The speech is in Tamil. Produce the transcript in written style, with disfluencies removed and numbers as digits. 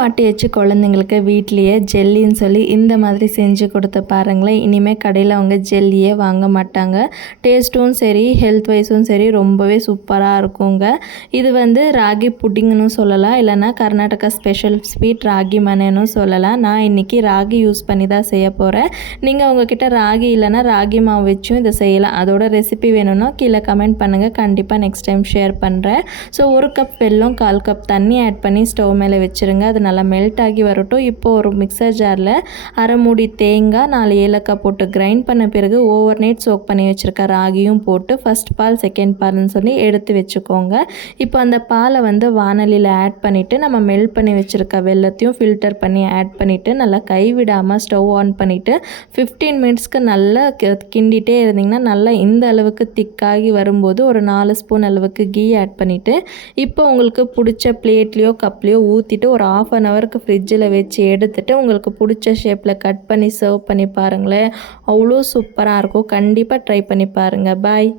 வாட்டியாச்சு குழந்தைங்களுக்கு வீட்லேயே ஜெல்லின்னு சொல்லி இந்த மாதிரி செஞ்சு கொடுத்து பாருங்களேன். இனிமேல் கடையில் அவங்க ஜெல்லியே வாங்க மாட்டாங்க. டேஸ்ட்டும் சரி, ஹெல்த் வைஸும் சரி ரொம்பவே சூப்பராக இருக்குங்க. இது வந்து ராகி புட்டிங்னு சொல்லலாம், இல்லைனா கர்நாடகா ஸ்பெஷல் ஸ்வீட் ராகி மனைன்னு சொல்லலாம். நான் இன்றைக்கி ராகி யூஸ் பண்ணி தான் செய்ய போகிறேன். நீங்கள் உங்ககிட்ட ராகி இல்லைனா ராகி மாவு வச்சும் இதை செய்யலாம். அதோட ரெசிபி வேணும்னா கீழே கமெண்ட் பண்ணுங்கள், கண்டிப்பாக நெக்ஸ்ட் டைம் ஷேர் பண்ணுறேன். ஸோ 1 கப் வெல்லம், 1/4 கப் தண்ணி ஆட் பண்ணி ஸ்டவ் மேலே வச்சுருங்க. அது நல்லா மெல்ட் ஆகி வரட்டும். இப்போ ஒரு மிக்சர் ஜாரில் அரை மூடி தேங்காய், 4 ஏலக்காய் போட்டு கிரைண்ட் பண்ண பிறகு ஓவர் நைட் சோக் பண்ணி வச்சுருக்க ராகியும் போட்டு ஃபஸ்ட் பால் செகண்ட் பால்னு சொல்லி எடுத்து வச்சுக்கோங்க. இப்போ அந்த பாலை வந்து வானலியில் ஆட் பண்ணிவிட்டு நம்ம மெல்ட் பண்ணி வச்சுருக்க வெல்லத்தையும் ஃபில்டர் பண்ணி ஆட் பண்ணிவிட்டு நல்லா கைவிடாமல் ஸ்டவ் ஆன் பண்ணிவிட்டு 15 மினிட்ஸ்க்கு நல்லா கிண்டிகிட்டே இருந்திங்கன்னா நல்லா இந்த அளவுக்கு திக்காகி வரும்போது ஒரு 4 ஸ்பூன் அளவுக்கு கீ ஆட் பண்ணிவிட்டு இப்போ உங்களுக்கு பிடிச்ச பிளேட்லேயோ கப்லேயோ ஊற்றிட்டு ஒரு 1/2 ஹவருக்கு ஃப்ரிட்ஜில் வச்சு எடுத்துகிட்டு உங்களுக்கு பிடிச்ச ஷேப்பில் கட் பண்ணி சர்வ் பண்ணி பாருங்களேன். அவ்வளோ சூப்பராக இருக்கும். கண்டிப்பாக ட்ரை பண்ணி பாருங்கள். பாய்.